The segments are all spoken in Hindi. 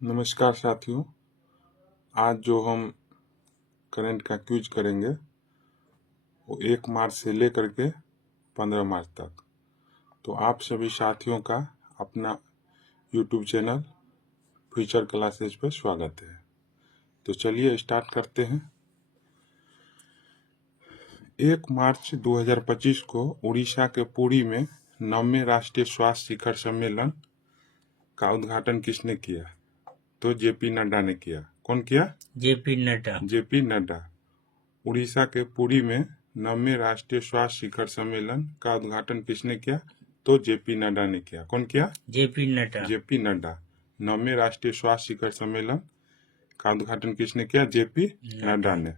नमस्कार साथियों। आज जो हम करंट का क्विज करेंगे वो 1 मार्च से लेकर के 15 मार्च तक। तो आप सभी साथियों का अपना YouTube चैनल फ्यूचर क्लासेज पर स्वागत है। तो चलिए स्टार्ट करते हैं। 1 मार्च 2025 को उड़ीसा के पुरी में 9वें राष्ट्रीय स्वास्थ्य शिखर सम्मेलन का उद्घाटन किसने किया? तो जेपी नड्डा ने किया। कौन किया? जेपी नड्डा। जेपी नड्डा। उड़ीसा के पुरी में 9वें राष्ट्रीय स्वास्थ्य शिखर सम्मेलन का उद्घाटन किसने किया? तो जेपी नड्डा ने किया। कौन किया? जेपी नड्डा। जेपी नड्डा। 9वें राष्ट्रीय स्वास्थ्य शिखर सम्मेलन का उद्घाटन किसने किया? जेपी नड्डा ने।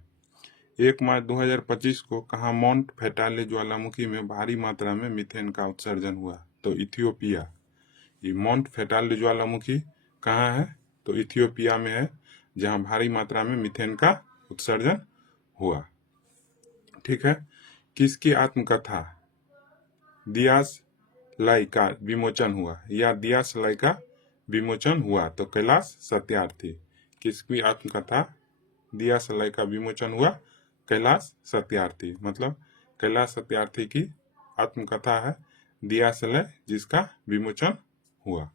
1 मार्च 2025 को कहाँ माउंट फैटाले ज्वालामुखी में भारी मात्रा में मीथेन का उत्सर्जन हुआ? तो इथियोपिया। ये माउंट फैटाले ज्वालामुखी कहाँ है? तो इथियोपिया में है, जहाँ भारी मात्रा में मीथेन का उत्सर्जन हुआ। ठीक है। किसकी आत्मकथा दियास लाई का विमोचन हुआ या दियास लाई का विमोचन हुआ? तो कैलाश सत्यार्थी। किसकी आत्मकथा दियास लाई का विमोचन हुआ? कैलाश सत्यार्थी। मतलब कैलाश सत्यार्थी की आत्मकथा है दियास लाई, जिसका विमोचन हुआ।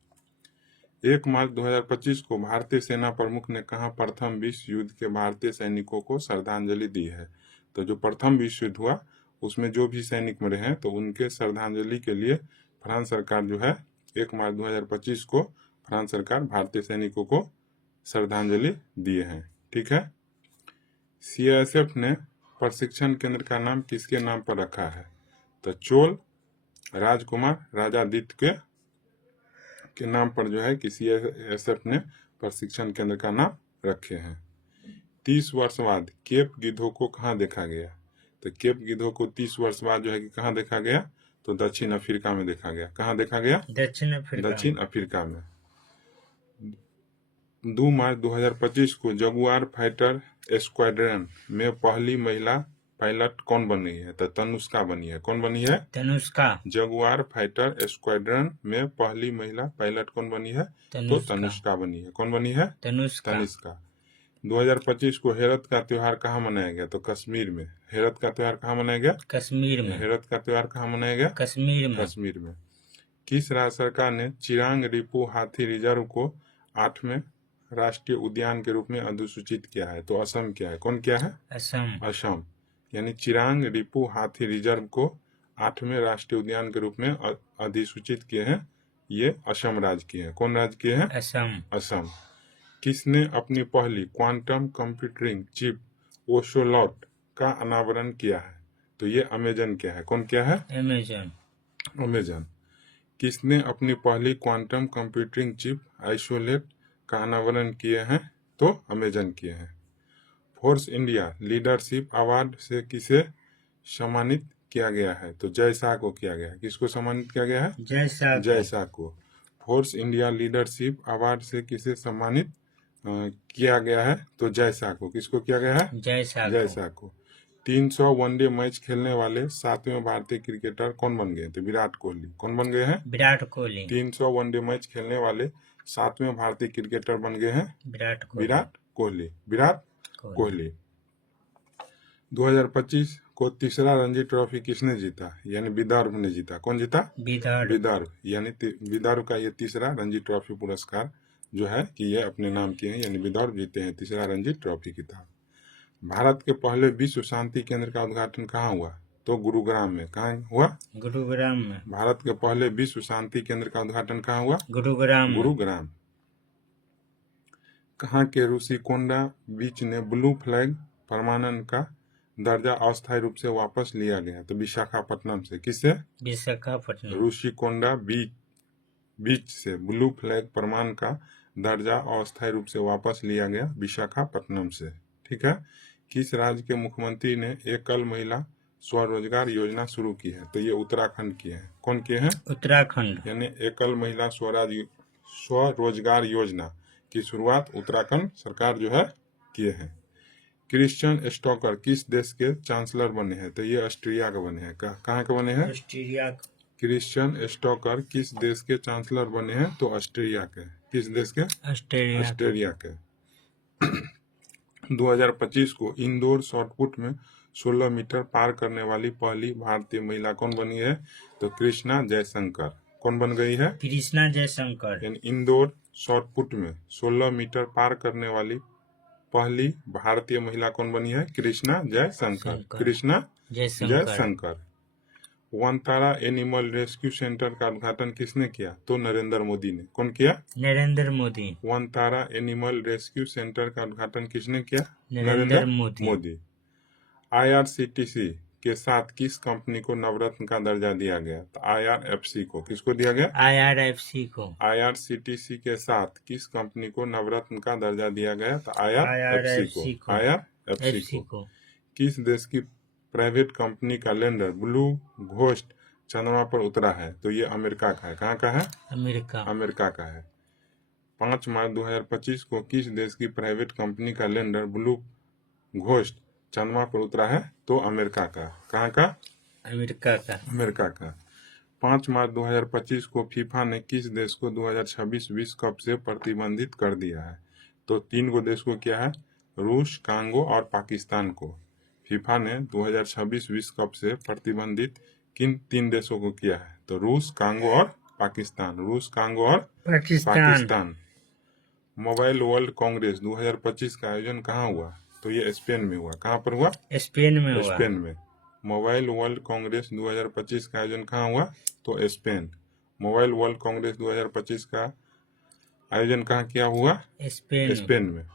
1 मार्च 2025 को भारतीय सेना प्रमुख ने कहा प्रथम विश्व युद्ध के भारतीय सैनिकों को श्रद्धांजलि दी है? तो जो प्रथम विश्व युद्ध हुआ उसमें जो भी सैनिक मरे हैं तो उनके श्रद्धांजलि के लिए फ्रांस सरकार जो है 1 मार्च 2025 को फ्रांस सरकार भारतीय सैनिकों को श्रद्धांजलि दिए हैं। ठीक है। CISF ने प्रशिक्षण केंद्र का नाम किसके नाम पर रखा है? तो चोल राजकुमार राजादित्य के नाम पर जो है कि CISF ने प्रशिक्षण केंद्र का नाम रखे हैं। 30 वर्ष बाद केप गिद्धों को कहाँ देखा गया? तो केप गिद्धों को 30 वर्ष बाद जो है कि कहाँ देखा गया? तो दक्षिण अफ्रीका में देखा गया। कहाँ देखा गया? दक्षिण अफ्रीका में। 2 मार्च 2025 को जगुआर फाइटर स्क्वाड्रन में पहली महिला पायलट कौन बनी है? तो तनुष्का बनी है। कौन बनी है? तनुष्का। जगुआर फाइटर स्क्वाड्रन में पहली महिला पायलट कौन बनी है? तो तनुष्का बनी है। कौन बनी है? तनिष्का। 2025 को हेरत का त्योहार कहाँ मनाया गया? तो कश्मीर में। हेरत का त्योहार कहाँ मनाया गया? कश्मीर में। हेरत का त्योहार कहाँ मनाया गया? कश्मीर में। कश्मीर में। किस राज्य सरकार ने चिरांग रिपु हाथी रिजर्व को 8वें राष्ट्रीय उद्यान के रूप में अधिसूचित किया है? तो असम किया है। कौन किया है? असम। असम। यानी चिरांग रिपु हाथी रिजर्व को 8वें राष्ट्रीय उद्यान के रूप में अधिसूचित किए हैं, ये असम राज्य किए हैं। कौन राज्य किए हैं? असम। असम। किसने अपनी पहली क्वांटम कंप्यूटिंग चिप ओशोलॉट का अनावरण किया है? तो ये अमेजन किया है। कौन किया है? अमेजन। किसने अपनी पहली क्वांटम कंप्यूटिंग चिप आइसोलेट का अनावरण किए हैं? तो अमेजन किए हैं। फोर्स इंडिया लीडरशिप अवार्ड से किसे सम्मानित किया गया है? तो जय शाह को किया गया है। किसको सम्मानित किया गया है? जय शाह को। फोर्स इंडिया लीडरशिप अवार्ड से किसे सम्मानित किया गया है? तो जय शाह को। किसको किया गया है? जय शाह को। 300 वनडे मैच खेलने वाले 7वें भारतीय क्रिकेटर कौन बन गए? तो विराट कोहली। कौन बन गए हैं? विराट कोहली। 300 वनडे मैच खेलने वाले 7वें भारतीय क्रिकेटर बन गए हैं विराट कोहली। विराट कोहली। 2025 को तीसरा रणजी ट्रॉफी किसने जीता? यानी विदर्भ ने जीता। कौन जीता? विदर्भ। यानी विदर्भ का ये तीसरा रणजी ट्रॉफी पुरस्कार जो है कि ये अपने नाम किए हैं, यानी विदर्भ जीते हैं तीसरा रणजी ट्रॉफी किताब। भारत के पहले विश्व शांति केंद्र का उद्घाटन कहाँ हुआ? तो गुरुग्राम में। कहाँ हुआ? गुरुग्राम में। भारत के पहले विश्व शांति केंद्र का उद्घाटन कहाँ हुआ? गुरुग्राम। कहाँ के ऋषिकोंडा बीच ने ब्लू फ्लैग प्रमाणन का दर्जा अस्थायी रूप से वापस लिया गया? तो विशाखापट्टनम से। किससे? विशाखापट्टनम। ऋषिकोंडा बीच से ब्लू फ्लैग प्रमाण का दर्जा अस्थायी रूप से वापस लिया गया विशाखापट्टनम से। ठीक है। किस राज्य के मुख्यमंत्री ने एकल महिला स्वरोजगार योजना शुरू की है? तो ये उत्तराखंड की है। कौन किए हैं? उत्तराखंड। यानी एकल महिला स्वरोजगार योजना की शुरुआत उत्तराखंड सरकार जो है किए हैं। क्रिश्चियन स्टोकर किस देश के चांसलर बने हैं? तो ये ऑस्ट्रिया के बने हैं। कहाँ के बने हैं? क्रिश्चियन स्टोकर किस देश के चांसलर बने हैं? तो ऑस्ट्रेलिया के। किस देश के? ऑस्ट्रेलिया के। ऑस्ट्रेलिया के। 2025 को इंदौर शॉटपुट में 16 मीटर पार करने वाली पहली भारतीय महिला कौन बनी है? तो कृष्णा जयशंकर। कौन बन गई है? कृष्णा जयशंकर। यानी इंदौर शॉटपुट में 16 मीटर पार करने वाली पहली भारतीय महिला कौन बनी है? Krishna Jaishankar. Krishna Jaishankar. Vantara animal rescue centre का उद्घाटन किसने किया? तो नरेंद्र मोदी ने। कौन किया? Narendra Modi. Vantara animal rescue centre का उद्घाटन किसने किया? नरेंद्र मोदी। IRCTC के साथ किस कंपनी को नवरत्न का दर्जा दिया गया? तो IRFC को। किसको दिया गया? IRFC को। IRCTC के साथ किस कंपनी को नवरत्न का दर्जा दिया गया? तो IRFC को। IRFC को। किस देश की प्राइवेट कंपनी का लैंडर ब्लू घोस्ट चंद्रमा पर उतरा है? तो ये अमेरिका का है। कहाँ का है? अमेरिका का है। 5 मार्च 2025 को किस देश की प्राइवेट कंपनी का लैंडर ब्लू घोस्ट चंद्रमा पर उतरा है? तो अमेरिका का। कहाँ का? अमेरिका का। 5 मार्च 2025 को फीफा ने किस देश को 2026 विश्व कप से प्रतिबंधित कर दिया है? तो 3 को देश को किया है, रूस, कांगो और पाकिस्तान को। फीफा ने 2026 विश्व कप से प्रतिबंधित किन 3 देशों को किया है? तो रूस, कांगो और पाकिस्तान। रूस, कांगो और पाकिस्तान। मोबाइल वर्ल्ड कांग्रेस 2025 का आयोजन कहाँ हुआ? तो ये स्पेन में हुआ। कहाँ पर हुआ? स्पेन में हुआ। स्पेन में। मोबाइल वर्ल्ड कांग्रेस 2025 का आयोजन कहाँ हुआ? तो स्पेन। मोबाइल वर्ल्ड कांग्रेस 2025 का आयोजन कहाँ किया हुआ? स्पेन में।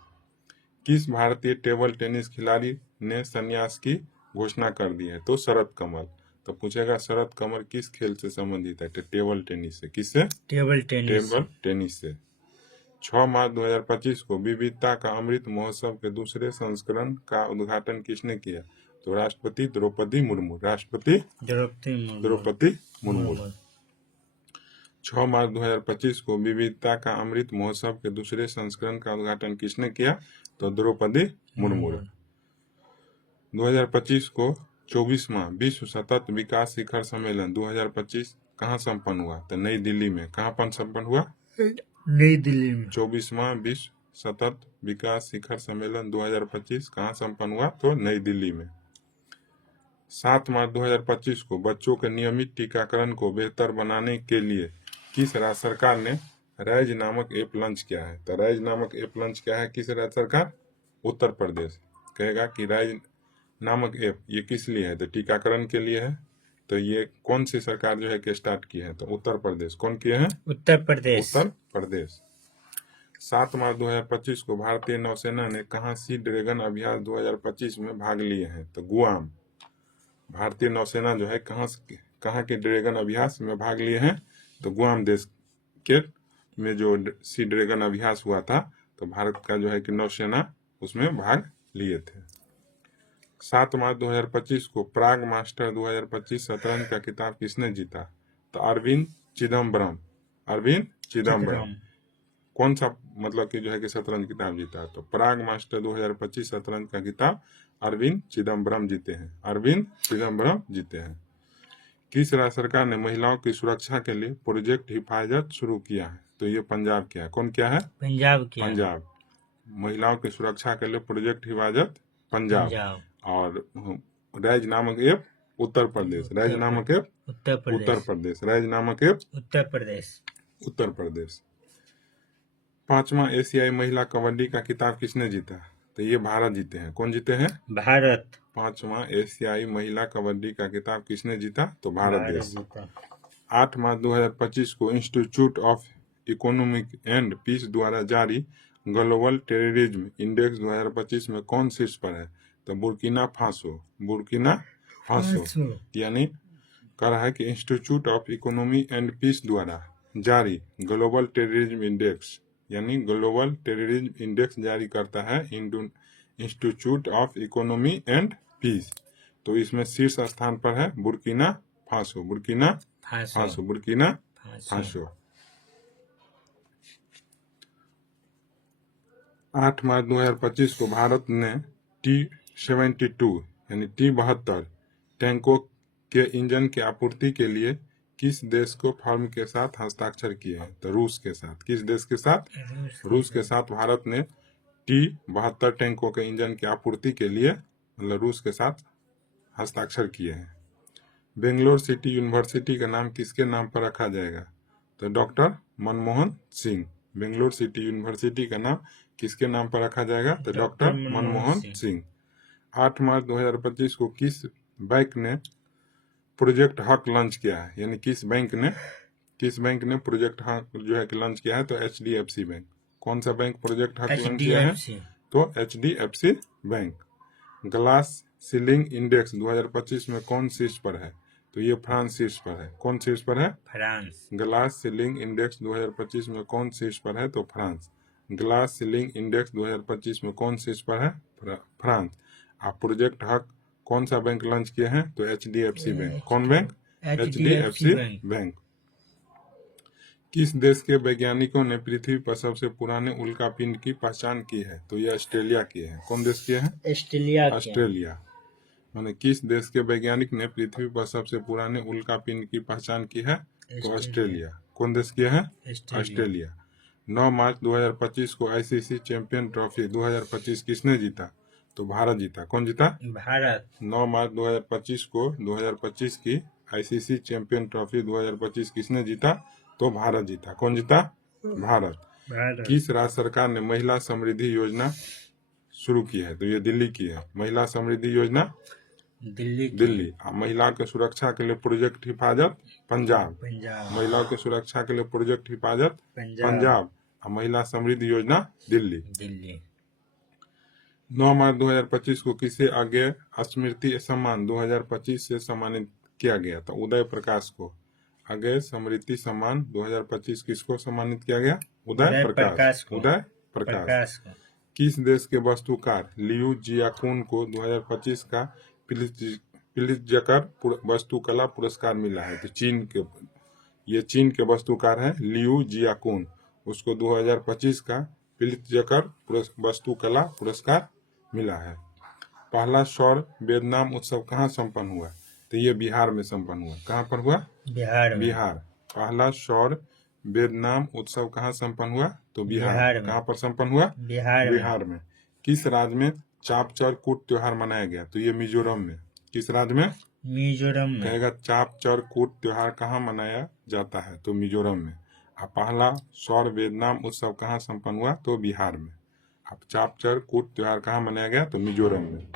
किस भारतीय टेबल टेनिस खिलाड़ी ने संन्यास की घोषणा कर दी है? तो शरद कमल। तो पूछेगा शरद कमल किस खेल से संबंधित है? तो टेबल टेनिस से। किससे? टेबल टेनिस से। 6 मार्च 2025 को विविधता का अमृत महोत्सव के दूसरे संस्करण का उद्घाटन किसने किया? तो राष्ट्रपति द्रौपदी मुर्मू। राष्ट्रपति द्रौपदी मुर्मू। 6 मार्च 2025 को विविधता का अमृत महोत्सव के दूसरे संस्करण का उद्घाटन किसने किया? तो द्रौपदी मुर्मू। 2025 को 24वां विश्व सतत विकास शिखर सम्मेलन 2025 कहाँ संपन्न हुआ? तो नई दिल्ली में। कहाँ पर संपन्न हुआ? नई दिल्ली में। 24वां विश्व सतत विकास शिखर सम्मेलन 2025 कहाँ संपन्न हुआ? तो नई दिल्ली में। 7 मार्च 2025 को बच्चों के नियमित टीकाकरण को बेहतर बनाने के लिए किस राज्य सरकार ने राइज नामक ऐप लॉन्च किया है? तो राइज नामक ऐप लॉन्च किया है किस राज्य सरकार? उत्तर प्रदेश। कहेगा कि राइज नामक ऐप ये किस लिए है? तो टीकाकरण के लिए है। तो ये कौन सी सरकार जो है कि स्टार्ट की है? तो उत्तर प्रदेश। कौन किए हैं? उत्तर प्रदेश। 7 मार्च 2025 को भारतीय नौसेना ने कहाँ सी ड्रैगन अभ्यास 2025 में भाग लिए हैं? तो गुआम। भारतीय नौसेना जो है कहाँ के ड्रैगन अभ्यास में भाग लिए हैं? तो गुआम देश के में जो सी ड्रैगन अभ्यास हुआ था, तो भारत का जो है कि नौसेना उसमें भाग लिए थे। 7 मार्च 2025 को प्राग मास्टर 2025 शतरंज का खिताब किसने जीता? तो अरविंद चिदम्बरम। कौन सा मतलब कि जो है कि शतरंज खिताब जीता? तो प्राग मास्टर 2025 शतरंज का खिताब अरविंद चिदम्बरम जीते हैं। किस राज्य सरकार ने महिलाओं की सुरक्षा के लिए प्रोजेक्ट हिफाजत शुरू किया है? तो ये पंजाब क्या है। कौन क्या है? पंजाब। महिलाओं की सुरक्षा के लिए प्रोजेक्ट हिफाजत पंजाब। और राइज नामक ऐप उत्तर प्रदेश। राइज नामक ऐप उत्तर प्रदेश। 5वां एशियाई महिला कबड्डी का खिताब किसने जीता? तो ये भारत जीते हैं। कौन जीते हैं? भारत। 5वां एशियाई महिला कबड्डी का खिताब किसने जीता? तो भारत देश। 8 मार्च 2025 को institute of economic and peace द्वारा जारी ग्लोबल टेररिज्म इंडेक्स 2025 में कौन शीर्ष पर है? तो बुर्किना फासो। यानी कह रहा है कि institute of economy and peace द्वारा जारी ग्लोबल टेररिज्म इंडेक्स, यानी ग्लोबल टेररिज्म इंडेक्स जारी करता है institute of economy and peace. तो इसमें शीर्ष स्थान पर है बुर्किना फासो। 8 मार्च 2025 को भारत ने T-72 यानी T-72 टैंकों के इंजन की आपूर्ति के लिए किस देश को फर्म के साथ हस्ताक्षर किए हैं? तो रूस के साथ। किस देश के साथ? रूस के साथ भारत ने T-72 टैंकों के इंजन की आपूर्ति के लिए मतलब रूस के साथ हस्ताक्षर किए हैं। बेंगलोर सिटी यूनिवर्सिटी का नाम किसके नाम पर रखा जाएगा? तो doctor Manmohan Singh. Bangalore city university का नाम किसके नाम पर रखा जाएगा? तो डॉक्टर मनमोहन सिंह। 8 मार्च 2025 को किस बैंक ने प्रोजेक्ट हक लॉन्च किया है? यानी किस बैंक ने प्रोजेक्ट हक जो है कि लॉन्च किया है? तो HDFC बैंक। कौन सा बैंक प्रोजेक्ट हक लॉन्च किया है? तो HDFC bank. Glass ceiling index 2025 में कौन शीर्ष पर है? तो ये फ्रांस शीर्ष पर है। कौन शीर्ष पर है? फ्रांस। ग्लास सीलिंग इंडेक्स 2025 में कौन शीर्ष पर है? तो फ्रांस। ग्लास सीलिंग इंडेक्स 2025 में कौन शीर्ष पर है? फ्रांस। आप प्रोजेक्ट हक कौन सा बैंक लॉन्च किए हैं? तो HDFC बैंक। कौन बैंक? HDFC bank. किस देश के वैज्ञानिकों ने पृथ्वी पर सबसे पुराने उल्कापिंड की पहचान की है? तो ये ऑस्ट्रेलिया की है। कौन देश की है? ऑस्ट्रेलिया। माने किस देश के वैज्ञानिक ने पृथ्वी पर सबसे पुराने उल्कापिंड की पहचान की है? तो ऑस्ट्रेलिया। कौन देश की है? ऑस्ट्रेलिया। 9 मार्च 2025 को ICC चैंपियन ट्रॉफी 2025 किसने जीता? तो भारत जीता। कौन जीता? भारत। 9 मार्च 2025 को 2025 की ICC चैंपियन ट्रॉफी 2025 किसने जीता? तो भारत जीता। कौन जीता? भारत। किस राज्य सरकार ने महिला समृद्धि योजना शुरू की है? तो ये दिल्ली की है। महिला समृद्धि योजना दिल्ली। महिला के सुरक्षा के लिए प्रोजेक्ट हिफाजत पंजाब। महिलाओं के सुरक्षा के लिए प्रोजेक्ट हिफाजत पंजाब। महिला समृद्धि योजना दिल्ली। 9 मार्च 2025 को किसे आगे स्मृति सम्मान 2025 से सम्मानित किया गया? तो उदय प्रकाश को। आगे स्मृति सम्मान 2025 किसको सम्मानित किया गया? उदय प्रकाश। किस देश के वास्तुकार लियू जियाकुन को 2025 का प्रित्जकर वास्तुकला पुरस्कार मिला है? तो चीन के वास्तुकार हैं लियू जियाकुन। उसको 2025 का प्रित्जकर वास्तुकला पुरस्कार मिला है। पहला सौर वेदनाम उत्सव कहाँ संपन्न हुआ? तो ये बिहार में संपन्न हुआ। कहाँ पर हुआ? बिहार। पहला सौर वेदनाम उत्सव कहाँ संपन्न हुआ? तो बिहार। कहाँ पर संपन्न हुआ? बिहार में। किस राज्य में चापचर कूट त्योहार मनाया गया? तो ये मिजोरम में। किस राज्य में? मिजोरम में। कहेगा चापचर कूट त्योहार कहाँ मनाया जाता है? तो मिजोरम में। अब पहला सौर वेदनाम उत्सव कहाँ संपन्न हुआ? तो बिहार में। अब चापचर कूट त्योहार कहाँ मनाया गया? तो मिजोरम में।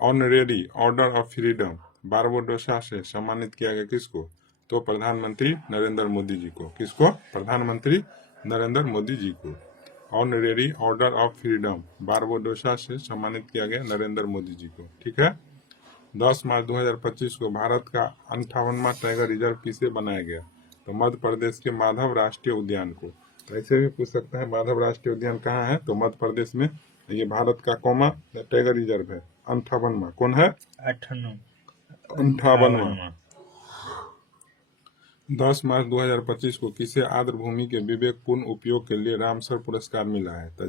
ऑनरेरी ऑर्डर ऑफ फ्रीडम बारबोडोसा से सम्मानित किया गया किसको? तो प्रधानमंत्री नरेंद्र मोदी जी को। किसको? प्रधानमंत्री नरेंद्र मोदी जी को। ऑनरेरी ऑर्डर ऑफ फ्रीडम बारबोडोसा से सम्मानित किया गया नरेंद्र मोदी जी को। ठीक है। 10 मार्च 2025 को भारत का 58वां टाइगर रिजर्व किसे बनाया गया? तो मध्य प्रदेश के माधव राष्ट्रीय उद्यान को। तो ऐसे भी पूछ सकता है माधव राष्ट्रीय उद्यान कहाँ है? तो मध्य प्रदेश में। ये भारत का कौमा टाइगर रिजर्व है? 58वां। कौन है? 58वां। 10 मार्च 2025 को किसे आर्द्र भूमि के विवेकपूर्ण उपयोग के लिए रामसर पुरस्कार मिला है? तो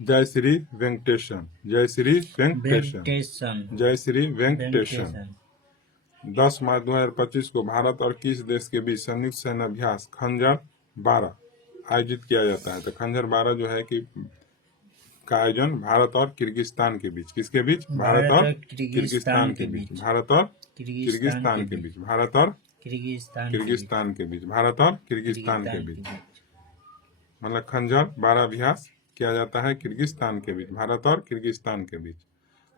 जय श्री वेंकटेशन। 10 मार्च 2025 को भारत और किस देश के बीच संयुक्त सैन्य अभ्यास खंजर 12 आयोजित किया जाता है? तो खंजर 12 जो है कि का आयोजन भारत और किर्गिस्तान के बीच। किसके बीच? भारत और किर्गिस्तान के बीच। भारत और किर्गिस्तान के बीच। भारत और किर्गिस्तान के बीच। भारत और किर्गिस्तान के बीच। मतलब खंजर 12 अभ्यास किया जाता है किर्गिस्तान के बीच। भारत और किर्गिस्तान के बीच।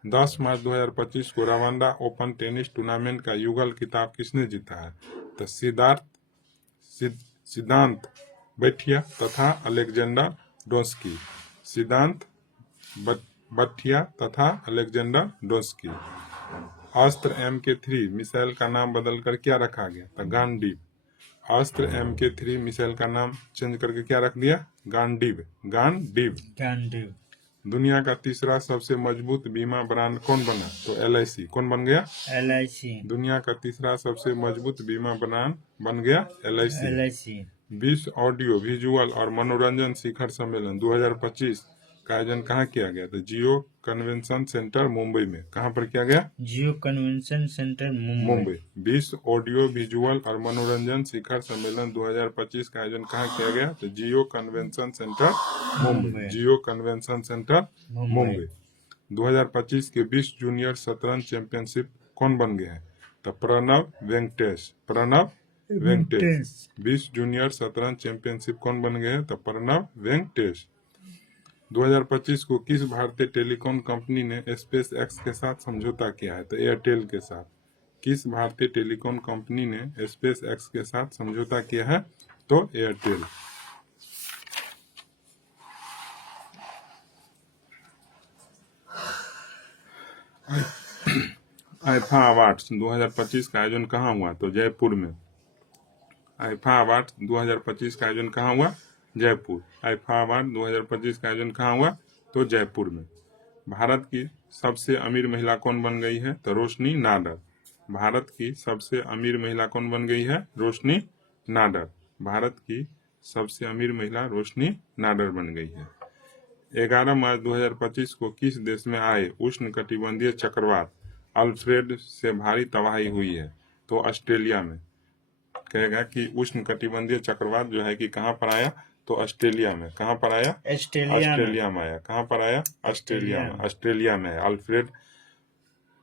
10 मार्च 2025 को रवांडा ओपन टेनिस टूर्नामेंट का युगल खिताब किसने जीता है? तो सिद्धांत बैठिया तथा अलेक्जेंडर डोस्की। सिद्धांत बैठिया तथा अलेक्जेंडर डोस्की। अस्त्र MK3 मिसाइल का नाम बदलकर क्या रखा गया? तो गांडीव। अस्त्र MK3 मिसाइल का नाम चेंज करके क्या रख दिया? गांडीव। दुनिया का तीसरा सबसे मजबूत बीमा ब्रांड कौन बना? तो LIC। कौन बन गया? LIC। दुनिया का तीसरा सबसे मजबूत बीमा ब्रांड बन गया LIC। विश्व ऑडियो विजुअल और मनोरंजन शिखर सम्मेलन 2025 का आयोजन कहाँ किया गया? तो जियो कन्वेंशन सेंटर मुंबई में। कहाँ पर किया गया? जियो कन्वेंशन सेंटर मुंबई। मुंबई। विश्व ऑडियो विजुअल और मनोरंजन शिखर सम्मेलन 2025 का आयोजन कहाँ किया गया? तो जियो कन्वेंशन सेंटर मुंबई। जियो कन्वेंशन सेंटर मुंबई। 2025 के विश्व जूनियर शतरंज चैंपियनशिप कौन बन गया है? तो प्रणव वेंकटेश। प्रणव वेंकटेश। विश्व जूनियर शतरंज चैंपियनशिप कौन बन गए हैं? तो प्रणव वेंकटेश। 2025 को किस भारतीय टेलीकॉम कंपनी ने स्पेस एक्स के साथ समझौता किया है? तो एयरटेल के साथ। किस भारतीय टेलीकॉम कंपनी ने स्पेस एक्स के साथ समझौता किया है? तो एयरटेल। आईफा अवार्ड्स 2025 का आयोजन कहाँ हुआ? तो जयपुर में। आईफा अवार्ड 2025 का आयोजन कहाँ हुआ? जयपुर। आईफा अवार्ड 2025 का आयोजन कहाँ हुआ? तो जयपुर में। भारत की सबसे अमीर महिला कौन बन गई है? तो रोशनी नाडर। भारत की सबसे अमीर महिला कौन बन गई है? रोशनी नाडर। भारत की सबसे अमीर महिला रोशनी नाडर बन गई है। 11 मार्च 2025 को किस देश में आए उष्णकटिबंधीय चक्रवात अल्फ्रेड से भारी तबाही हुई है? तो ऑस्ट्रेलिया में। कहेगा कि उष्णकटिबंधीय चक्रवात जो है कि कहाँ पर आया? तो ऑस्ट्रेलिया में। कहाँ पर आया? ऑस्ट्रेलिया में आया। कहाँ पर आया? ऑस्ट्रेलिया में। ऑस्ट्रेलिया में अल्फ्रेड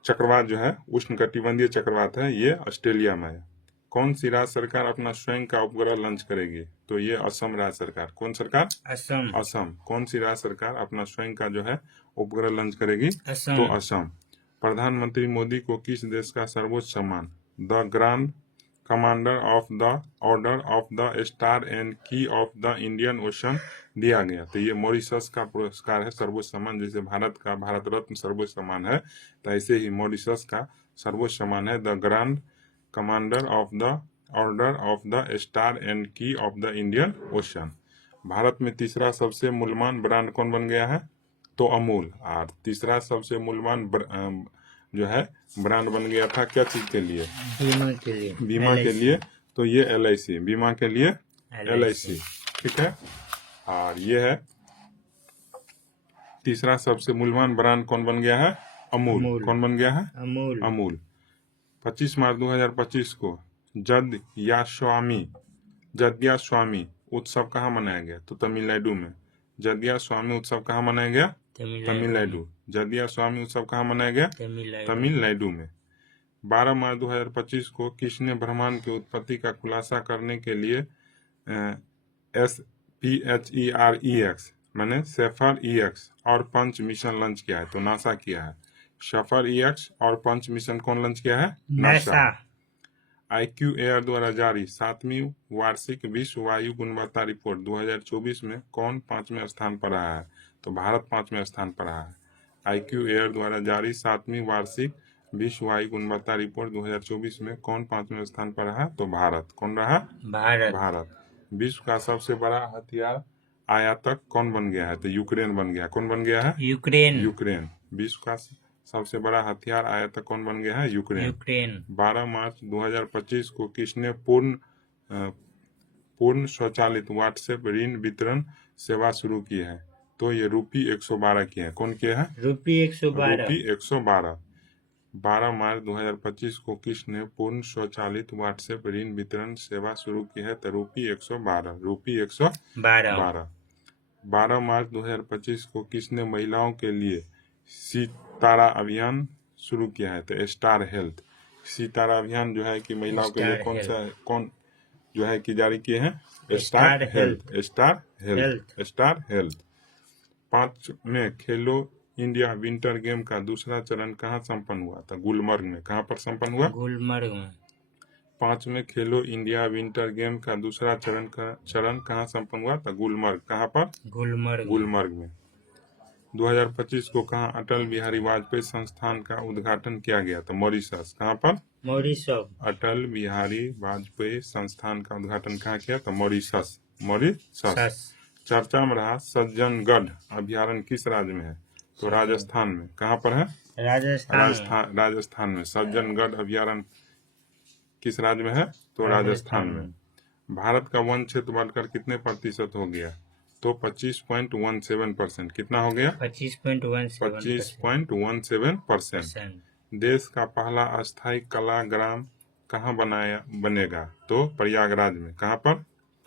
चक्रवात जो है उष्णकटिबंधीय चक्रवात है, ये ऑस्ट्रेलिया में है। कौन सी राज्य सरकार अपना स्वयं का उपग्रह लॉन्च करेगी? तो ये असम राज्य सरकार। कौन सरकार? असम। असम। कौन सी राज्य सरकार अपना स्वयं का जो है उपग्रह लॉन्च करेगी? असम। तो असम। प्रधानमंत्री मोदी को किस देश का सर्वोच्च सम्मान the grand commander of the order of the star and key of the Indian ocean दिया गया? तो ये मॉरिशस का पुरस्कार है, सर्वोच्च सम्मान। जैसे भारत का भारत रत्न सर्वोच्च सम्मान है, तो ऐसे ही मॉरिशस का सर्वोच्च सम्मान है the grand commander of the order of the star and key of the Indian Ocean. Bharat में तीसरा सबसे मूल्यवान ब्रांड कौन बन गया है? तो अमूल। और तीसरा सबसे मूल्यवान जो है ब्रांड बन गया था क्या चीज के लिए? बीमा के लिए। बीमा के लिए। तो ये LIC। बीमा के लिए LIC। ठीक है। और ये है तीसरा सबसे मूल्यवान ब्रांड कौन बन गया है? अमूल। कौन बन गया है? अमूल। अमूल। 25 मार्च 2025 को जदिया स्वामी उत्सव कहाँ मनाया गया? तो तमिलनाडु में। जदिया स्वामी उत्सव कहाँ मनाया गया? तमिलनाडु। जदिया स्वामी उत्सव कहाँ मनाया गया? तमिलनाडु में। 12 मार्च 2025 को किसने ब्रह्मांड की उत्पत्ति का खुलासा करने के लिए SPHEREX मैंने SEPHER-EX और पंच मिशन लॉन्च किया है? तो नासा किया है। SEPHER-EX और पंच मिशन कौन लॉन्च किया है? नासा। IQ एयर द्वारा जारी 7वीं वार्षिक विश्व वायु गुणवत्ता रिपोर्ट 2024 में कौन 5वें स्थान पर रहा है? तो भारत 5वें स्थान पर रहा है। IQ एयर द्वारा जारी 7वीं वार्षिक विश्व वायु गुणवत्ता रिपोर्ट 2024 में कौन 5वें स्थान पर रहा? तो भारत। कौन रहा? भारत। विश्व का सबसे बड़ा हथियार आयातक कौन बन गया है? तो यूक्रेन बन गया। कौन बन गया है? यूक्रेन। विश्व का सबसे बड़ा हथियार आयातक कौन बन गया है? यूक्रेन। 12 मार्च 2025 को किसने पूर्ण स्वचालित व्हाट्सएप ऋण वितरण सेवा शुरू की है? तो ये रूपी 112 की है। कौन किया है? रूपी 112। 12 मार्च 2025 को किसने पूर्ण स्वचालित व्हाट्सएप ऋण वितरण सेवा शुरू की है? तो रूपी 112। रूपी 112। 12 मार्च 2025 को किसने महिलाओं के लिए सितारा अभियान शुरू किया है? तो स्टार हेल्थ। सितारा अभियान जो है कि महिलाओं के लिए कौन जो है कि जारी किए हैं? Star health. Star health. 5 में खेलो इंडिया विंटर गेम का दूसरा चरण कहाँ संपन्न हुआ था? गुलमर्ग में। कहाँ पर संपन्न हुआ? गुलमर्ग में। 5 में खेलो इंडिया विंटर गेम का दूसरा चरण कहाँ संपन्न हुआ था? गुलमर्ग। कहाँ पर? गुलमर्ग में। 2025 को कहाँ अटल बिहारी वाजपेयी संस्थान का उद्घाटन किया गया? तो मॉरिशस। कहाँ पर? मॉरिशस। अटल बिहारी वाजपेयी संस्थान का उद्घाटन कहाँ किया? तो मॉरिशस। चर्चा में रहा सज्जनगढ़ अभ्यारण्य किस राज्य में है? तो राजस्थान में। कहाँ पर है? राजस्थान में। सज्जनगढ़ अभ्यारण्य किस राज्य में है? तो राजस्थान में। भारत का वन क्षेत्र बढ़कर कितने प्रतिशत हो गया? तो 25.17%। कितना हो गया? 25.17%। देश का पहला अस्थायी कला ग्राम कहाँ बनेगा? तो प्रयागराज में। कहाँ पर?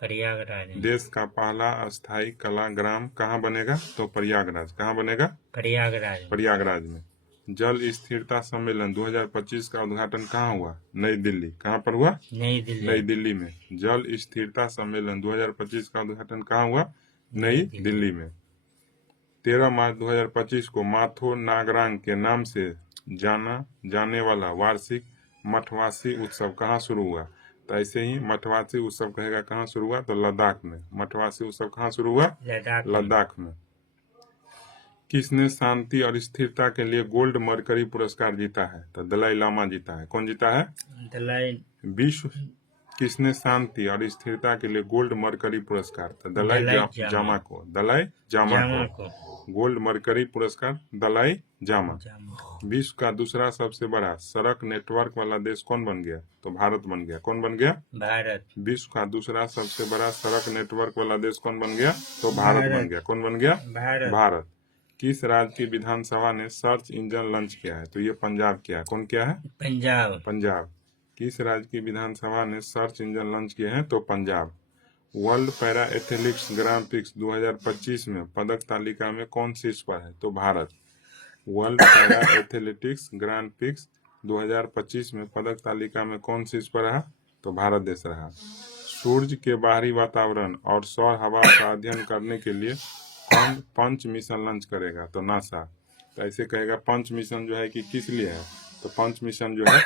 प्रयागराज में। देश का पहला अस्थायी कला ग्राम कहाँ बनेगा? तो प्रयागराज। कहाँ बनेगा? प्रयागराज में। प्रयागराज में। जल स्थिरता सम्मेलन 2025 का उद्घाटन कहाँ हुआ? नई दिल्ली। कहाँ पर हुआ? नई दिल्ली में। जल स्थिरता सम्मेलन 2025 का उद्घाटन कहाँ हुआ? नई दिल्ली में। 13 मार्च 2025 को माथो नागरांग के नाम से जाना जाने वाला वार्षिक मठवासी उत्सव कहाँ शुरू हुआ? तो ऐसे ही मठवासी उत्सव कहेगा कहाँ शुरू हुआ? तो लद्दाख में। मठवासी उत्सव कहाँ शुरू हुआ? लद्दाख में। किसने शांति और स्थिरता के लिए गोल्ड मरकरी पुरस्कार जीता है? तो दलाई लामा जीता है। कौन जीता है? विश्व किसने शांति और स्थिरता के लिए गोल्ड मरकरी पुरस्कार? तो दलाई जामा को। दलाई जामा को गोल्ड मरकरी पुरस्कार दलाई जामा। विश्व का दूसरा सबसे बड़ा सड़क नेटवर्क वाला देश कौन बन गया? तो भारत बन गया। कौन बन गया? भारत। विश्व का दूसरा सबसे बड़ा सड़क नेटवर्क वाला देश कौन बन गया? तो भारत बन गया। कौन बन गया? भारत। किस राज्य की विधानसभा ने सर्च इंजन लॉन्च किया है? तो ये पंजाब किया है। कौन किया है? पंजाब। किस राज्य की विधानसभा ने सर्च इंजन लॉन्च किए हैं? तो Punjab. World para athletics grand prix 2025 में पदक तालिका में कौन शीर्ष पर है? तो Bharat. World para athletics grand prix 2025 में पदक तालिका में कौन शीर्ष पर रहा? तो भारत देश रहा। सूर्य के बाहरी वातावरण और सौर हवा का अध्ययन करने के लिए कौन पंच मिशन लॉन्च करेगा? तो नासा। तो ऐसे कहेगा पंच मिशन जो है कि किस लिए है? तो पंच मिशन जो है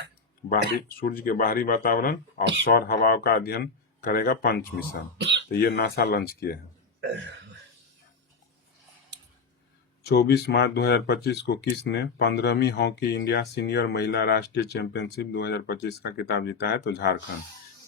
सूर्य के बाहरी वातावरण और सौर हवाओं का अध्ययन करेगा पंच मिशन। तो ये नासा लॉन्च किए हैं। 24 मार्च 2025 को किसने 15वीं हॉकी इंडिया सीनियर महिला राष्ट्रीय चैंपियनशिप 2025 का खिताब जीता है? तो झारखंड।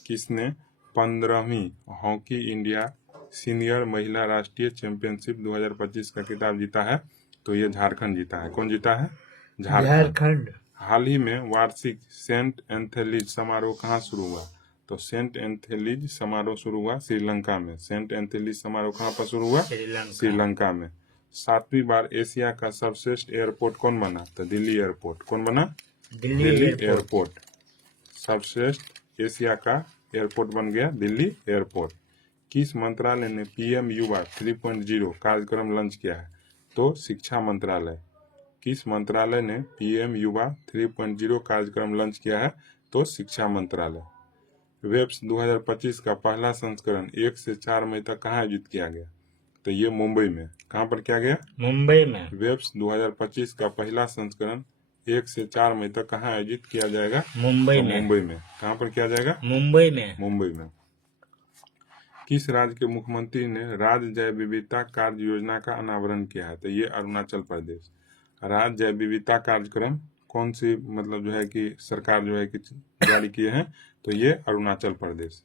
किसने 15वीं हॉकी इंडिया सीनियर महिला राष्ट्रीय चैंपियनशिप 2025 का खिताब जीता है? तो ये झारखंड जीता है। कौन जीता है? झारखंड। हाल ही में वार्षिक सेंट एंथेलीज समारोह कहाँ शुरू हुआ? तो सेंट एंथेलीज समारोह शुरू हुआ श्रीलंका में। सेंट एंथेलीज समारोह कहाँ पर शुरू हुआ? श्रीलंका में। 7वीं बार एशिया का सर्वश्रेष्ठ एयरपोर्ट कौन बना? तो दिल्ली एयरपोर्ट। कौन बना? दिल्ली एयरपोर्ट। सर्वश्रेष्ठ एशिया का एयरपोर्ट बन गया दिल्ली एयरपोर्ट। किस मंत्रालय ने पीएम युवा 3.0 कार्यक्रम लॉन्च किया है? तो शिक्षा मंत्रालय। किस मंत्रालय ने पीएम युवा 3.0 कार्यक्रम लॉन्च किया है? तो शिक्षा मंत्रालय। वेब्स 2025 का पहला संस्करण 1 से 4 मई तक कहाँ आयोजित किया गया? तो ये मुंबई में। कहाँ पर किया गया? मुंबई में। वेब्स 2025 का पहला संस्करण 1 से 4 मई तक कहाँ आयोजित किया जाएगा? मुंबई में। मुंबई में। कहाँ पर किया जाएगा? मुंबई में। किस राज्य के मुख्यमंत्री ने राज्य जैव विविधता कार्य योजना का अनावरण किया है? तो ये अरुणाचल प्रदेश। राज्य जैव विविधता कार्यक्रम कौन सी मतलब जो है कि सरकार जो है कि जारी किए हैं? तो ये अरुणाचल प्रदेश।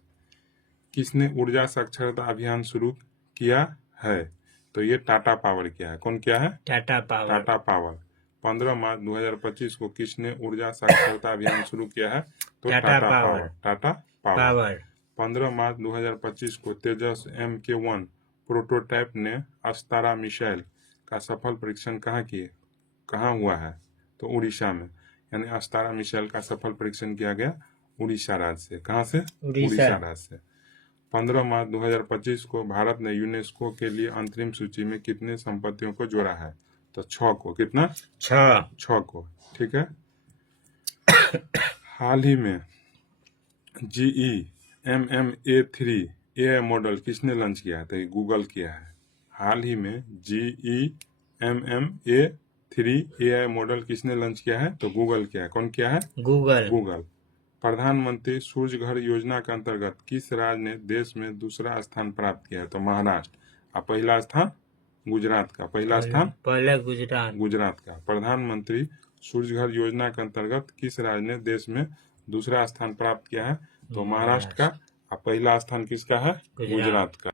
किसने ऊर्जा साक्षरता अभियान शुरू किया है? तो ये टाटा पावर किया है। कौन किया है? टाटा पावर। 15 मार्च 2025 को किसने ऊर्जा साक्षरता अभियान शुरू किया है? तो टाटा पावर। 15 मार्च 2025 को तेजस MK1 प्रोटोटाइप ने अस्तारा मिसाइल का सफल परीक्षण कहाँ हुआ है? तो उड़ीसा में। यानी अस्तारा मिसाइल का सफल परीक्षण किया गया उड़ीसा राज्य से। कहाँ से? उड़ीसा राज्य से। 15 मार्च 2025 को भारत ने यूनेस्को के लिए अंतरिम सूची में कितने संपत्तियों को जोड़ा है? तो 6 को। कितना? 6 को। ठीक है। हाल ही में GE-MMA3 AI मॉडल किसने लॉन्च किया है? तो गूगल किया है। हाल ही में GE-MMA3 AI मॉडल किसने लॉन्च किया है? तो गूगल किया है। कौन किया है? गूगल। प्रधानमंत्री सूर्य घर योजना के अंतर्गत किस राज्य ने देश में दूसरा स्थान प्राप्त किया है? तो महाराष्ट्र। और पहला स्थान गुजरात का। गुजरात का। प्रधानमंत्री सूर्य घर योजना के अंतर्गत किस राज्य ने देश में दूसरा स्थान प्राप्त किया है? तो महाराष्ट्र का। और पहला स्थान किसका है? गुजरात का।